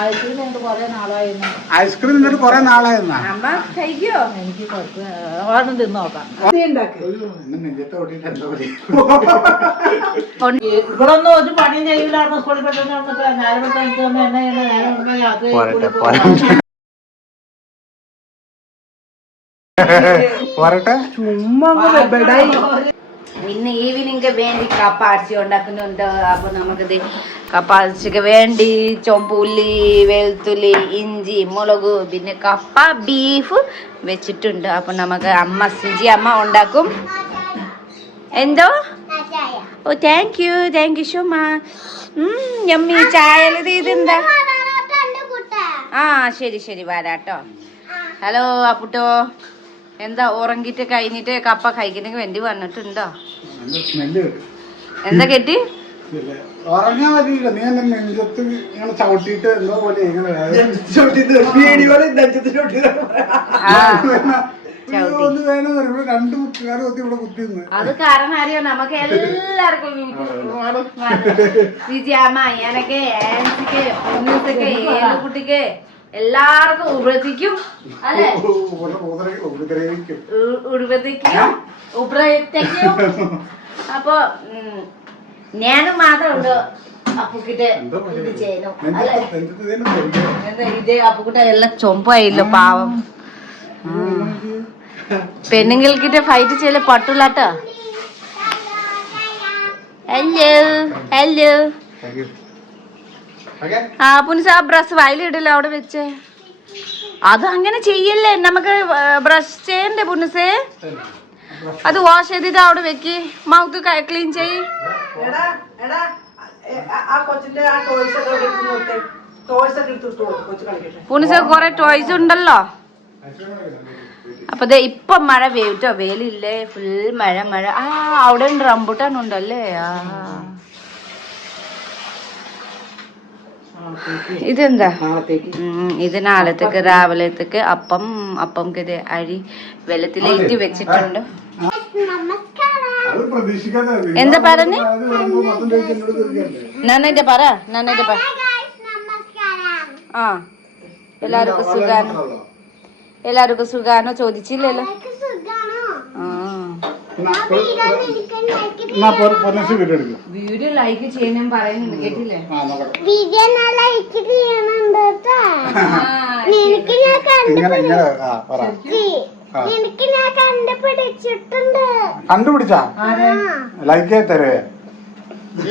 Ice cream എനിക്ക് കുറെ നാളായിരുന്നു ice cream നിന്നിട്ട് കുറെ നാളായിരുന്നാ അമ്മ കഴിക്കോ? എനിക്ക് കുറച്ച് തിന്ന് നോക്കാം. നെഞ്ചത്തെ ഓട്ടിട്ട് എന്താ പറയാ ഇവിടെ ഒന്നും ഒരു പണി ചെയ്യില്ലായിരുന്നു സ്കൂളിൽ പെട്ടെന്ന് നേരം കഴിച്ചു എന്നെ നേരം യാത്ര. പോരട്ടെ ഇന്ന് ഈവനിങ് വേണ്ടി കപ്പ അരച്ചി ഉണ്ടാക്കുന്നുണ്ട്. അപ്പൊ നമുക്കിത് കപ്പ അരച്ചിക്ക് വേണ്ടി ചൊമ്പുള്ളി വെളുത്തുള്ളി ഇഞ്ചി മുളക് പിന്നെ കപ്പ ബീഫ് വെച്ചിട്ടുണ്ട്. അപ്പൊ നമുക്ക് അമ്മ സിജി അമ്മ ഉണ്ടാക്കും. എന്തോ? ഓ thank you thank you much yummy ചായലത് ഇതെന്താ? ആ ശരി ശരി വരാട്ടോ. ഹലോ അപ്പുട്ടോ. എന്താ ഉറങ്ങിട്ട് കഴിഞ്ഞിട്ട് കപ്പ കഴിക്കണെങ്കിൽ വേണ്ടി വന്നിട്ടുണ്ടോ? എന്താ കെട്ടി? ഉറങ്ങാൻ പറ്റില്ല നീ എന്നെ നെഞ്ചത്ത് ഇങ്ങനെ എന്തോ പോലെ അത് കാരണം അറിയോ നമുക്ക് എല്ലാവർക്കും വിജയമ്മ ഞാനൊക്കെ ആൻസിക്ക് കുട്ടിക്ക് എല്ലാവർക്കും ഉപദ്രവിക്കും അല്ലെ? ഉപദ്രവിക്കും ഉപദ്രവിക്കും അപ്പൊ ഞാനും മാത്രം ഉണ്ട് അപ്പുക്കിട്ട് ഇത് ചെയ്യണം ഇതേ? അപ്പുക്കുട്ട എല്ലാം ചൊമ്പായില്ലോ പാവം. പെണ്ണുങ്ങൾക്കിട്ട് ഫൈറ്റ് ചെയ്യൽ പട്ടുള്ളട്ടോ. Hello hello? ആ പുനിസ ആ ബ്രഷ് വയലിടല്ലോ അവിടെ വെച്ചേ. അത് അങ്ങനെ ചെയ്യല്ലേ? നമുക്ക് ബ്രഷ് ചെയ്യണ്ടേ പുനിസേ അത് വാഷ് ചെയ്തിട്ട് അവിടെ വെക്ക്. മൗത്ത് ക്ലീൻ ചെയ്. എടാ എടാ ആ- ആ കൊച്ചിന്റെ ആ ടോയ്സ് ഒക്കെ എടുത്ത് ടോയ്സ് എടുത്ത് ഇട്ടു കളിക്കട്ടെ. പുനിസ കൊറേ ടോയ്സ് ഉണ്ടല്ലോ. അപ്പൊ ദേ ഇപ്പൊ മഴ പെയ്ട്ടോ വെയിലില്ലേ ഫുൾ മഴ മഴ. ആ അവിടെ ഉണ്ട് റംബുട്ടാൻ ഉണ്ടല്ലേ? ആ. ഇതെന്താ? ഇത് നാളത്തേക്ക് രാവിലത്തേക്ക് അപ്പം അപ്പം ഇത് അരി വെള്ളത്തിലേക്ക് വെച്ചിട്ടുണ്ട്. എന്താ പറഞ്ഞേ? നന്നായിട്ട് പറ നന്നായിട്ട് പറ. ആ എല്ലാവർക്കും സുഖാനോ എല്ലാവർക്കും സുഖാനോ ചോദിച്ചില്ലല്ലോ. ആ. വീഡിയോ വീഡിയോ ലൈക്ക് ചെയ്യണം. പറയുന്നുണ്ട് കേട്ടില്ലേ? ആ നോക്കട്ടെ. ആ, ഇങ്ങനെ ഇങ്ങനെ ആ പറ. കണ്ടുപിടിച്ചിട്ടുണ്ട്. കണ്ടുപിടിച്ചാ? ലൈക്ക് തരേ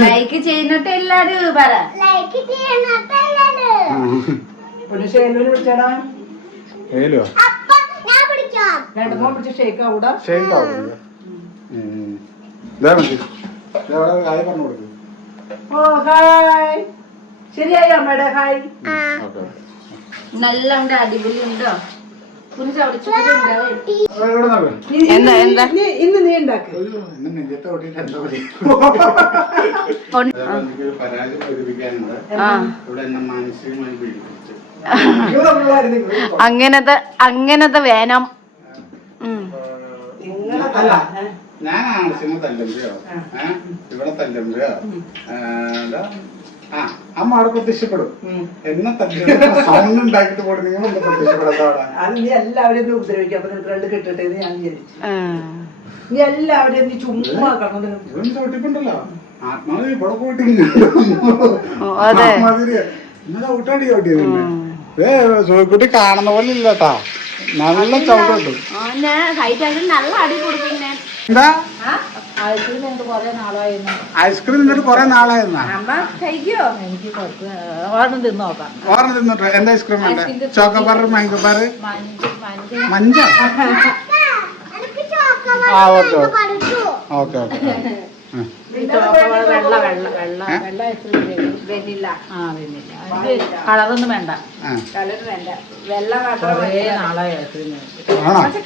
ലൈക്ക് ചെയ്യുന്നിട്ട് എല്ലാരും പറ. ഒരു ഷേലുവിന് വിളിച്ചാടാ? ഏലോ രണ്ടു മൂന്ന് പിടിച്ച് ഷേക്ക് ആവൂടാ ഷെയ്ക്ക് ആവും പറഞ്ഞു കൊടുക്കും. ഓ ഹായ്. ശരിയായി അമ്മയുടെ ഹായ്. ഓക്കെ. നല്ല ഉണ്ട് അടിപൊളി ഉണ്ടോ അവിടെ ചൂടുണ്ടാവേ ഇവിടെ നോക്ക് എന്താ എന്താ? ഇന്ന് നീ ഉണ്ടാക്ക്. അങ്ങനത്തെ അങ്ങനത്തെ വേണം അല്ല ഞാൻ ആവശ്യം തല്ലുമ്പോഴോ ഏഹ് ഇവിടെ തല്ലുമ്പോഴോ എന്താ? ആ അമ്മ അവിടെ പ്രത്യക്ഷപ്പെടും. എന്നെ തല്ലുമ്പോ സൗണ്ട് ഉണ്ടാക്കിട്ട് പോലും പ്രത്യക്ഷപ്പെടാത്ത അവിടെ അത് നീ എല്ലാവരെയും ഒന്ന് ഉപദ്രവിക്കാം. അപ്പൊ നിനക്ക് രണ്ട് കിട്ടട്ടെ എന്ന് ഞാൻ വിചാരിച്ചു. നീ എല്ലാവരെയും നീ ചുമ്മാ ഇവൻ ആത്മാവ് ഇവിടെ പോയിട്ട് ഓ, അതെ. ഇന്നലെ ഔട്ടാടി ചവിട്ടിയത് ഏ സോക്കുട്ടി കാണുന്ന പോലെ ഇല്ലട്ടാ. നല്ല ചവിട്ടുണ്ട്. നല്ല അടി കൊടുക്കും എന്താ? ഐസ്ക്രീം എനിക്ക് കൊറേ നാളായിരുന്നു ഐസ്ക്രീം നിന്നിട്ട് കൊറേ നാളായിരുന്നാ കഴിക്കോ? എനിക്ക് കുറച്ച് ഓണം തിന്ന് നോക്കാം. ഓർമ്മ തിന്നിട്ടോ എന്താ ഐസ്ക്രീം വേണ്ട? Chocobar mango bar Munch Munch. Mancha? ആ ഓക്കെ ഓക്കെ. Okay okay. വെള്ള വെള്ള വെള്ള വെള്ള ഐസ്ക്രീം വേണം. വെനില്ല ആ കളറൊന്നും വേണ്ട. ആ. കളർ വേണ്ട. വെള്ള മാത്രം കുറേ നാളായി ഐസ്ക്രീം പക്ഷെ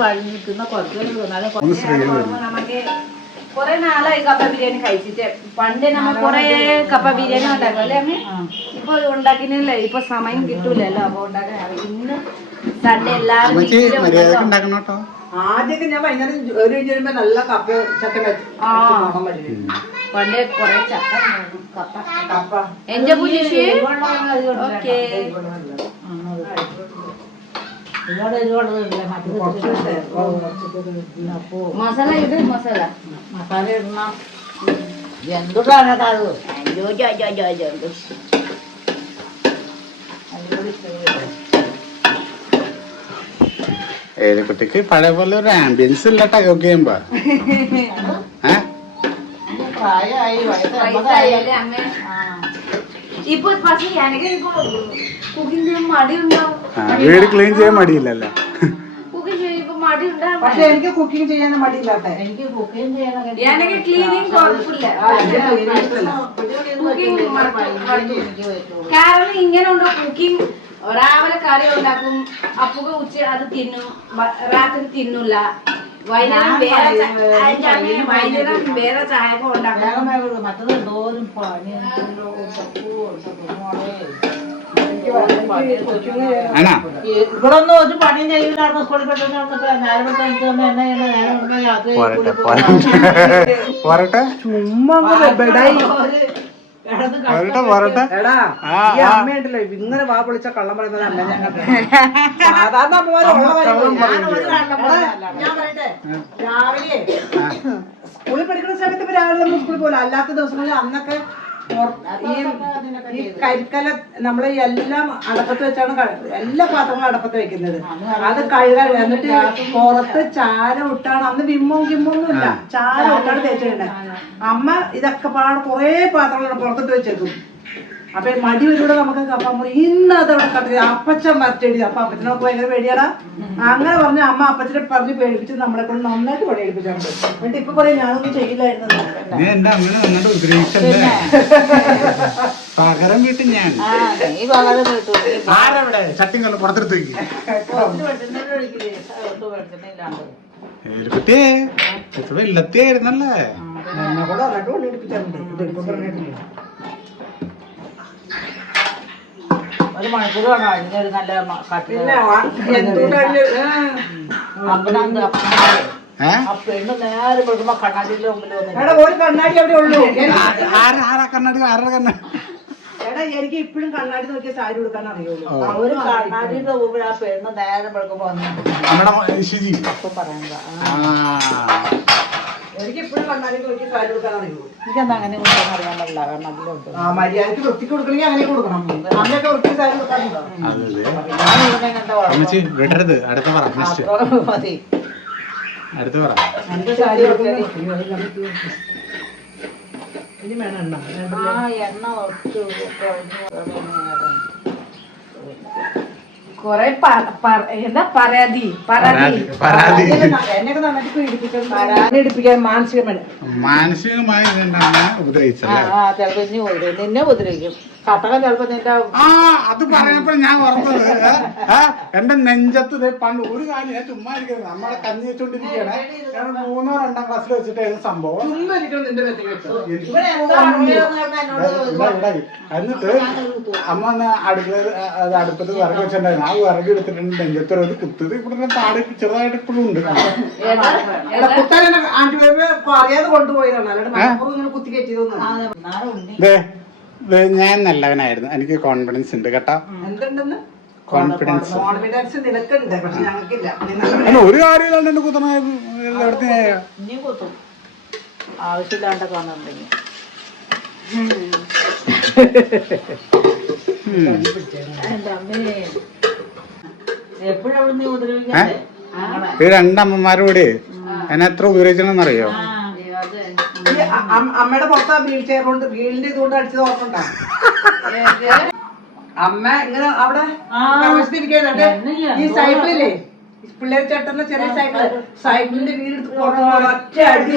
വഴി നിൽക്കുന്ന കുറച്ച് കൊറേ കപ്പ ബിരിയാണി കഴിച്ചിട്ട്. പണ്ട് നമ്മൾ കൊറേ കപ്പ ബിരിയാണി ഉണ്ടാക്കും അല്ലേ ഇപ്പൊ ഉണ്ടാക്കിനല്ലേ ഇപ്പൊ സമയം കിട്ടൂലല്ലോ. അപ്പൊ ഉണ്ടാക്കാൻ ഇന്ന് സൺഡേ എല്ലാവരും ആദ്യമൊക്കെ ഞാൻ വൈകുന്നേരം ഒരു കഴിഞ്ഞ് വരുമ്പോ നല്ല കപ്പ ചക്ക പണ്ടേ കുറെ ചക്ക കപ്പ. കപ്പ. എന്റെ പുലിഷ് ഓക്കേ. മസാല ഇട് മസാല. മസാല ഇടണം. എന്തുട്ടാണ് അത്? അയ്യോ, ജോ, ജോ, ജോ, ജോ, ജോ. ഏലിക്കുട്ടിക്ക് പഴയ പോലെ ഒരു ആംബിയൻസ് ഇല്ലട്ടാ യോഗ ചെയ്യുമ്പോ. ഏ? ഇപ്പൊ പക്ഷെ എനിക്ക് കുക്കിംഗ് വീട് ക്ലീൻ ചെയ്യാൻ മടിയില്ലല്ലോ. പക്ഷെ എനിക്ക് കുക്കിംഗ് ചെയ്യാൻ മടിയില്ലാട്ടെ. എനിക്ക് കുക്കിംഗ് ചെയ്യാൻ ക്ലീനിങ് കുഴപ്പമില്ല. കുക്കിംഗ് കാരണം ഇങ്ങനെ ഉണ്ടോ കുക്കിംഗ്. രാവിലെ കറി ഉണ്ടാക്കും അപ്പുക ഉച്ച അത് തിന്നും രാത്രി തിന്നില്ല വൈകുന്നേരം വേറെ ച- അതിന്റെ അമ്മ വൈകുന്നേരം വേറെ ചായ ഉണ്ടാക്കും വേഗമേ വിടും. മറ്റത് എന്തോരം പണി ഉണ്ടല്ലോ. കുഞ്ഞോളെ. ആണാ ഇവിടൊന്നും ഒരു പണിയും ചെയ്യില്ലായിരുന്നു സ്കൂളിൽ പെട്ടെന്ന് വന്നിട്ട് നേരം വെളുത്ത് എനിക്ക് തന്നെ എന്നെ നേരം വെളുത്ത് യാത്ര പോരട്ടെ പോരട്ടെ പോരട്ടെ ചുമ്മാ ബെഡായി വരട്ടെ എടാ ആ, ഈ ആ. അമ്മയുണ്ടല്ലോ ഇങ്ങനെ വാ പൊളിച്ച കള്ളം പറയുന്നത് അല്ല ഞാൻ. സാധാരണ രാവിലെ സ്കൂളിൽ പഠിക്കുന്ന സമയത്ത് ഇപ്പൊ രാവിലെ നമ്മൾ സ്കൂളിൽ പോലെ അല്ലാത്ത ദിവസങ്ങളിൽ അന്നൊക്കെ ഈ ഈ കരിക്കല നമ്മൾ എല്ലാം അടപ്പത്ത് വെച്ചാണ് എല്ലാ പാത്രങ്ങളും അടപ്പത്ത് വെക്കുന്നത്. അത് കഴുകാൻ എന്നിട്ട് പുറത്ത് ചാര ഇട്ടാണ് അന്ന് വിമ്മും കിമ്മൊന്നും ഇല്ല. ചാര ഇട്ടാണ് തേച്ചിട്ടുണ്ട് അമ്മ ഇതൊക്കെ പാടെ കുറേ പാത്രങ്ങൾ പുറത്തിട്ട് വെച്ചേക്കും. അപ്പൊ ഈ മടി വരൂടെ നമുക്ക് പറയും ഇന്ന് അതവിടെ കത്തി അപ്പച്ചൻ വരച്ചെടി അപ്പൊ അപ്പച്ചനൊക്കെ ഭയങ്കര പേടിയാടാ. അങ്ങനെ പറഞ്ഞ അമ്മ അപ്പച്ചനെ പറഞ്ഞ് പേടിപ്പിച്ച് നമ്മളെ കൊണ്ട് നന്നായിട്ട് പണിയെടുപ്പിച്ചാണ് എന്നിട്ട് ഇപ്പൊ പറയും ഞാനൊന്നും ചെയ്യില്ലായിരുന്നു പകരം വീട്ടിൽ ഞാൻ. ആരവിടെ? പുറത്തെടുത്ത് ഇല്ലാണ്ട്. ഏലിക്കുട്ടിയെ ഇത് വെള്ളത്തിയായിരുന്നല്ലേ? എന്നെ കൂടെ പണിയെടുപ്പിച്ചാറുണ്ട് ഇപ്പൊ പറഞ്ഞിട്ടില്ല ഒരു മണിക്കൂർ വേണം അതിനൊരു നല്ല മ- കട്ടിൽ പിന്നെ ആ- എന്തുകൊണ്ടാണ് അപ്പനാന്ത് അപ്പനാന്ത്. ഏ ആ പെണ്ണ് നേരെ കൊടുക്കുമ്പോ കണ്ണാടിയുടെ മുമ്പിൽ വന്ന് എടാ ഒരു കണ്ണാടി അവിടെ ഉള്ളൂ. എനിക്ക് ആരാ ആരാ കണ്ണാടി? ആരുടെ കണ്ണാടി? എടാ എനിക്ക് ഇപ്പോഴും കണ്ണാടി നോക്കിയ സാരി കൊടുക്കാൻ അറിയുള്ളൂ. ഒരു കണ്ണാടിയുടെ മുമ്പിൽ ആ പെണ്ണ് നേരെ കൊടുക്കുമ്പോ വന്നു നമ്മുടെ എനിക്കെന്താ അങ്ങനെ അറിയാൻ മര്യാദയ്ക്ക് വൃത്തിക്ക് കൊടുക്കണമെങ്കിൽ അങ്ങനെ കൊടുക്കണം. അമ്മയൊക്കെ വൃത്തി സാരി കൊടുക്കാറുണ്ടോ? അടുത്ത പറ മതി അടുത്ത പറ. എന്റെ സാരി കൊടുക്കണേ ഇനി വേണം എണ്ണ. ആ എണ്ണ ഒട്ട് കൊറേ എന്താ പരാതി? പരാതി. പരാതി പീഡിപ്പിക്കാൻ മാനസികമായി ഉപദ്രവിച്ചു ആ ആ ചിലപ്പോ ഇനി ഉപദ്രവിക്കും. നിന്നെ ഉപദ്രവിക്കും. ആ അത് പറഞ്ഞപ്പോ ഞാൻ ഓർത്തത്. എന്റെ നെഞ്ചത്ത് ദേ പണ്ട് ഒരു കാര്യം ഞാൻ ചുമ്മാ ഇരിക്കുന്നത്. നമ്മളെ കഞ്ഞി വെച്ചോണ്ടിരിക്കുകയാണ് ഞാൻ മൂന്നോ രണ്ടാം ക്ലാസ്സിൽ വെച്ചിട്ടായിരുന്നു സംഭവം. എന്നിട്ട് അമ്മ ഒന്ന് അടുക്കള അത് അടുപ്പത്ത് വിറക് വെച്ചിട്ടുണ്ടായിരുന്നു. ആ വിറക് എടുത്തിട്ടുണ്ട്. നെഞ്ചത്തൊരു ഒരു കുത്തത് ഇവിടെ താടി ചെറുതായിട്ട് ഇപ്പോഴും ഉണ്ട്. കുത്താൻ ആന്റി അറിയാതെ കൊണ്ടുപോയതാണ്. കുത്തി കയറ്റിയതൊന്നും ഞാൻ നല്ലവനായിരുന്നു. എനിക്ക് കോൺഫിഡൻസ് ഉണ്ട് കേട്ടോ. എന്തുണ്ടെന്ന്? കോൺഫിഡൻസ് കോൺഫിഡൻസ് നിനക്കുണ്ട് പക്ഷെ ഞങ്ങൾക്കില്ല. നീ നല്ല- അല്ല ഒരു കാര്യമില്ലാണ്ട് കുത്തും. വന്നിട്ടുണ്ടെങ്കിൽ. എന്റെ അമ്മേ. എപ്പോഴും നീ ഉപദ്രവിക്കണ്ടേ ഈ രണ്ടമ്മമാരോട്. എന്നെ എത്ര ആ, അം- അമ്മയുടെ പുറത്താ വീൽ ചെയർ കൊണ്ട് വീലിന്റെ ഇതുകൊണ്ട് അടിച്ചത് ഓർക്കണ്ട അമ്മ ഇങ്ങനെ അവിടെ എന്നെയാ? ഈ സൈക്കിളില്ലേ പിള്ളേർ ചേട്ടന്റെ ചെറിയ സൈക്കിൾ സൈക്കിളിന്റെ പുറത്ത് ഒറ്റ അടി.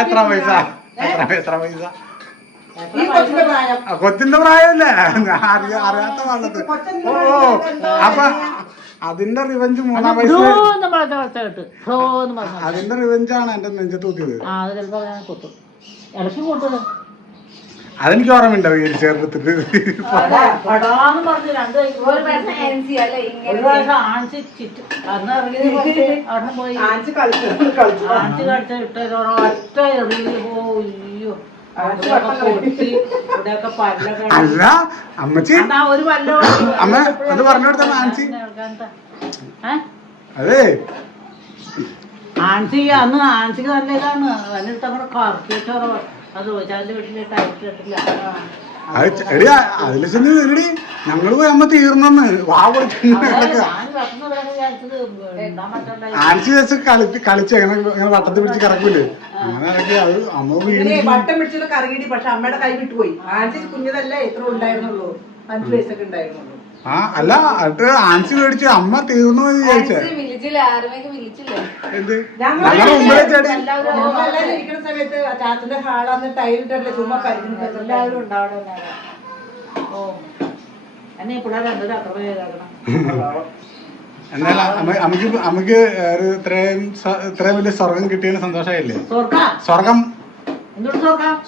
എത്ര പൈസ എത്ര പൈസ കൊച്ചിന്റെ പ്രായമല്ലേ അറിയാത്ത ഓ ഓ. അപ്പൊ അതിന്റെ റിവഞ്ച് മൂന്നാം വയസ്സ് അതിന്റെ റിവഞ്ചാണ് എന്റെ നെഞ്ചത്ത് കുത്തിയത് അതെനിക്ക് ഓർമ്മയുണ്ടോ ഈ ചേർത്തിട്ട് പടാന്ന് പറഞ്ഞ് രണ്ട് കൈ ഒരു പ്രാവശ്യം അല്ലേ? ഇങ്ങനെ. പ്രാവശ്യം ആൺസി ചുറ്റും. അന്ന് ഇറങ്ങിയത് കുറച്ച് പോയി. ആൻസി കളിച്ചു കളിച്ചു. ആൺസി കടിച്ച ഇട്ട ഒറ്റ അല്ല അമ്മച്ചി. അമ്മ അത് പറഞ്ഞു കൊടുത്ത ആൻസി? അതെ. ആൻസി അന്ന് ആൻസിക്ക് നല്ല ഇതാണ്. അതിനടുത്ത് അങ്ങോട്ട് കറക്കിച്ചോറ അത് ചോദിച്ചാൽ വീട്ടിൽ ടൈറ്റ് കെട്ടില്ല അത് എടി അതിൽ ചെന്ന് കയറി ഞങ്ങൾ പോയി അമ്മ തീർന്നെന്ന്. വാ വിചാരിച്ചത് ആൻസി വെച്ച് കളി കളിച്ച് ഇങ്ങനെ ഇങ്ങനെ വട്ടത്തിൽ പിടിച്ച് കിടക്കൂലേ. അങ്ങനെ ഇറക്കി അത് അമ്മ വീണ് വട്ടം പിടിച്ചത് കറങ്ങിടി പക്ഷെ അമ്മയുടെ കൈ വിട്ടുപോയി. ആദ്യം കുഞ്ഞതല്ല എത്ര ഉണ്ടായിരുന്നുള്ളൂ. അഞ്ചു വയസ്സൊക്കെ ഉണ്ടായിരുന്നുള്ളൂ. ആ അല്ല അത് ആൻസി മേടിച്ച് അമ്മ തീർന്നു എന്ന് വിചാരിച്ചേ. എന്ത്? ഞങ്ങൾ ഞങ്ങളുടെ മുമ്പിലെ ചേടി എല്ലാവരും ഇരിക്കുന്ന സമയത്ത് ചാത്തിന്റെ ഹാളാന്ന് ടൈലിട്ടല്ലേ ചുമ്മാ കരിക്കുന്നത് എല്ലാവരും ഉണ്ടാവണം. ഓ. എന്നെ പിള്ളേർ എന്തൊരു അത്ര ഒരു ഇത്രയും ഇത്രയും വലിയ സ്വർഗം കിട്ടിയതിന് സന്തോഷമായില്ലേ? സ്വർഗം? സ്വർഗം.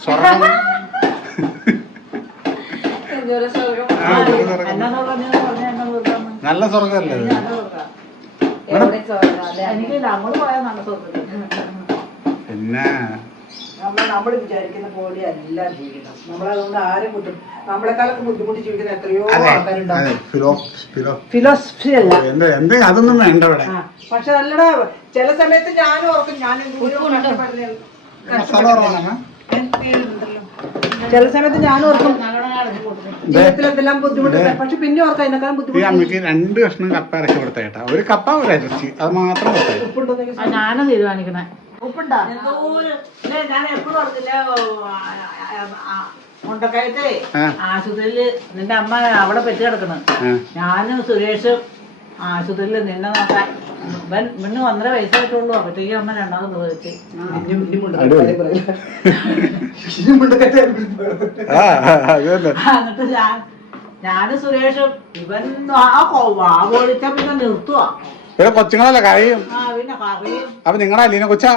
സ്വർഗം? നല്ല സ്വർഗല്ലേ പിന്നെ? നമ്മൾ വിചാരിക്കുന്ന പോലെ അല്ല ജീവിതം. നമ്മളതുകൊണ്ട് ആരും ബുദ്ധിമുട്ട് നമ്മളെക്കാളൊക്കെ ബുദ്ധിമുട്ടി ജീവിക്കുന്ന എത്രയോ അതെ അതെ. ആൾക്കാരുണ്ടാവും ഫിലോ ഫിലോ ഫിലോസഫി അല്ല. എന്ത് എന്ത് അതൊന്നും വേണ്ട ഇവിടെ. പക്ഷെ അല്ലടാ ചില സമയത്ത് ഞാനും ഓർക്കും. ഞാൻ ചില സമയത്ത് ഞാനും ഓർക്കും. ജീവിതത്തിൽ എന്തെല്ലാം ബുദ്ധിമുട്ടുണ്ട്? പക്ഷെ പിന്നെ ഓർക്കാം അതിനേക്കാളും ഈ ബുദ്ധിമുട്ട് അമ്മയ്ക്ക് രണ്ട് കഷ്ണം കപ്പ ഇറക്കി കൊടുത്ത കേട്ടാ ഒരു കപ്പ ഒരു ഇറച്ചി. അത് മാത്രം കൊടുത്തേ. ഞാനും തീരുമാനിക്കണേ. ഉപ്പുണ്ടോ? ഞാൻ എപ്പോഴും മുണ്ടക്കയത്തെ ആ. ആശുപത്രിയിൽ നിന്റെ അമ്മ അവിടെ പെറ്റ് കിടക്കണം ആ. ഞാനും സുരേഷും ആശുപത്രിയിൽ നിന്നെ നോക്കാൻ ഇവൻ ഇവന് ഒന്നര വയസ്സായിട്ടുള്ളൂ അപ്പഴത്തേക്ക് അമ്മ രണ്ടാമത് കാര്യം കാര്യം എന്നിട്ട് ഞാൻ ഞാനും സുരേഷും ഇവൻ ആ പിന്നെ നിർത്തുവാ. ഇവിടെ കൊച്ചുങ്ങളല്ലേ പിന്നെ കറിയും അപ്പൊ നിങ്ങളുടെ അലീന കൊച്ചാ?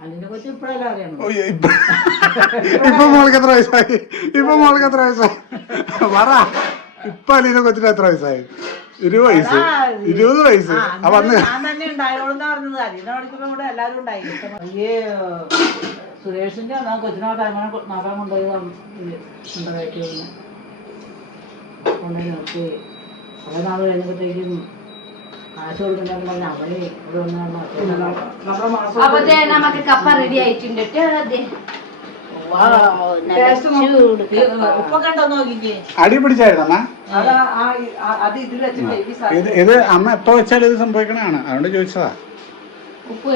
അലീന ഇപ്പഴല്ല അറിയണം ഇപ്പൊ മോൾക്ക് എത്ര വയസ്സായി? ഇപ്പൊ മോൾക്ക് എത്ര വയസ്സായി? പറ. ഇപ്പൊ അലീന കൊച്ചിന് എത്ര വയസ്സായി? ഇരുപത് വയസ്സ്. ഇരുപത് വയസ്സ്. അപ്പൊ അന്ന് സുരേഷിന്റെ ഞാൻ കൊച്ചിനെ നോക്കാൻ നോക്കാൻ കൊണ്ടുപോയി കൊണ്ടുപോയിട്ട് കൊണ്ടുപോയി നിർത്തി. കുറെ നാൾ കഴിഞ്ഞപ്പോഴത്തേക്കും കാശ് അവരെ ഇവിടെ അപ്പൊ നമുക്ക് കപ്പ റെഡി ആയിട്ടുണ്ട്. അടി പിടിച്ചായിരുന്ന അത് ആ ആ- അത് ഇതിൽ വെച്ചിട്ട് ഈ സാ- ഇത് ഇത് അമ്മ എപ്പോ വെച്ചാലും ഇത് സംഭവിക്കണതാണ്. അതുകൊണ്ട് ചോദിച്ചതാ. ഉപ്പ്?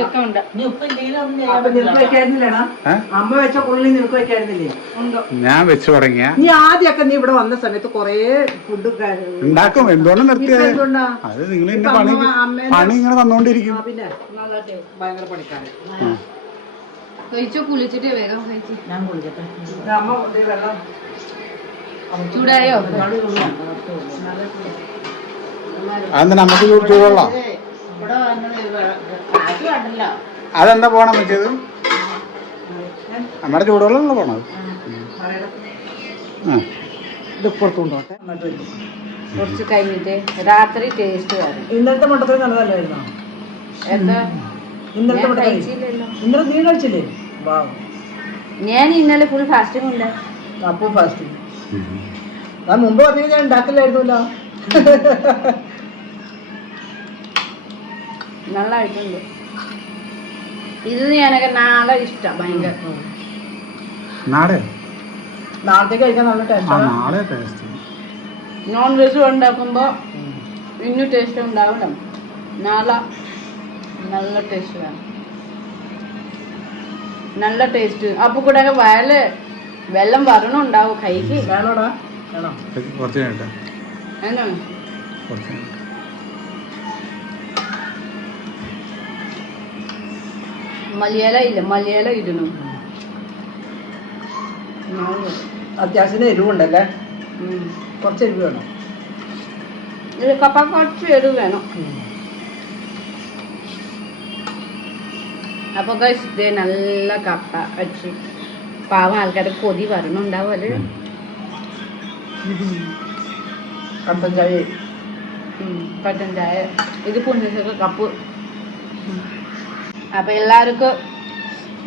അമ്മ വെച്ച ഉള്ളി നിനക്ക് വെക്കായിരുന്നില്ലേ? ഉണ്ടോ? ഞാൻ വെച്ചു തുടങ്ങിയ. നീ ആദ്യമൊക്കെ നീ ഇവിടെ വന്ന സമയത്ത് കൊറേ ഫുഡ് ഉണ്ടാക്കും. എന്തുകൊണ്ട് നിർത്തിയത്? അത് നിങ്ങൾ പണി പണി ഇങ്ങനെ തന്നോണ്ടിരിക്കും. പിന്നെ. ഭയങ്കര പണിക്കാരൻ. കഴിച്ചു? കുളിച്ചിട്ട് വേഗം കഴിച്ചു ഞാൻ കുളിക്കട്ടെ. ചൂടായോ. അതെന്താ നമുക്ക് ചൂടുവെള്ളം? അതെന്താ പോണം വെച്ചത് നമ്മുടെ ചൂടുവെള്ളമല്ല പോണത്? ആ ഇത് പുറത്തുകൊണ്ടോട്ടെ കുറച്ച് കഴിഞ്ഞിട്ട്. രാത്രി ടേസ്റ്റ് ഇന്നത്തെ മട്ടത്തിൽ നല്ലതല്ലായിരുന്നോ? എന്താ? ഇന്നലത്തെ മുട്ടക്കറി ഇന്നലെ നീ കഴിച്ചില്ലേ? വാ ഞാൻ ഇന്നലെ ഫുൾ ഫാസ്റ്റിംഗ് ഉണ്ട്. അപ്പോൾ ഫാസ്റ്റിംഗ് ഞാൻ മുമ്പ് പറഞ്ഞു ഞാൻ ഉണ്ടാക്കില്ലായിരുന്നല്ലോ? നല്ലതായിട്ടുണ്ട് ഇത് ഞാനൊക്കെ നാളെ ഇഷ്ടം ഭയങ്കര. നാളെ? നാളത്തേക്ക് കഴിക്കാൻ നല്ല ആ ടേസ്റ്റ് നാളെ ടേസ്റ്റ് നോൺ വെജ് ഉണ്ടാക്കുമ്പോൾ ഇന്നും ടേസ്റ്റ് ഉണ്ടാവണം. നാളെ നല്ല ടേസ്റ്റ് വേണം. നല്ല ടേസ്റ്റ് അപ്പൊ കൂടെ വയൽ വെള്ളം വരണുണ്ടാവും കൈക്ക്? വേണോടാ. വേണോ? കുറച്ച് കഴിഞ്ഞിട്ട്. എന്നാണ് കുറച്ച് കഴിഞ്ഞിട്ട്. മലയാള ഇല്ല മലയാളം ഇടണം. അത്യാവശ്യത്തിന് എരിവുണ്ടല്ലേ. കുറച്ച് എരിവ് വേണം. കപ്പ കുറച്ച് എരിവ് വേണം. അപ്പൊ ഇത് ദേ നല്ല കപ്പ വെച്ച്. പാവം ആൾക്കാരെ കൊതി വരണുണ്ടാവും അത്. കട്ടൻ ചായ ഉം, കട്ടൻ ചായ ഇത് പുണ്യസൊക്കെ കപ്പ്. അപ്പൊ എല്ലാവർക്കും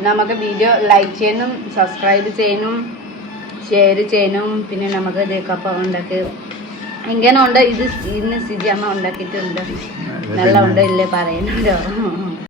നമുക്ക് വീഡിയോ ലൈക്ക് ചെയ്യാനും സബ്സ്ക്രൈബ് ചെയ്യാനും ഷെയർ ചെയ്യാനും പിന്നെ നമുക്ക് ഇത് കപ്പ ഉണ്ടാക്കി. ഇങ്ങനെ ഉണ്ട്. ഇത് ഇന്ന് സിജി അമ്മ ഉണ്ടാക്കിയിട്ടുണ്ട്. നല്ല ഉണ്ട് ഇല്ലേ പറയുന്നുണ്ടോ?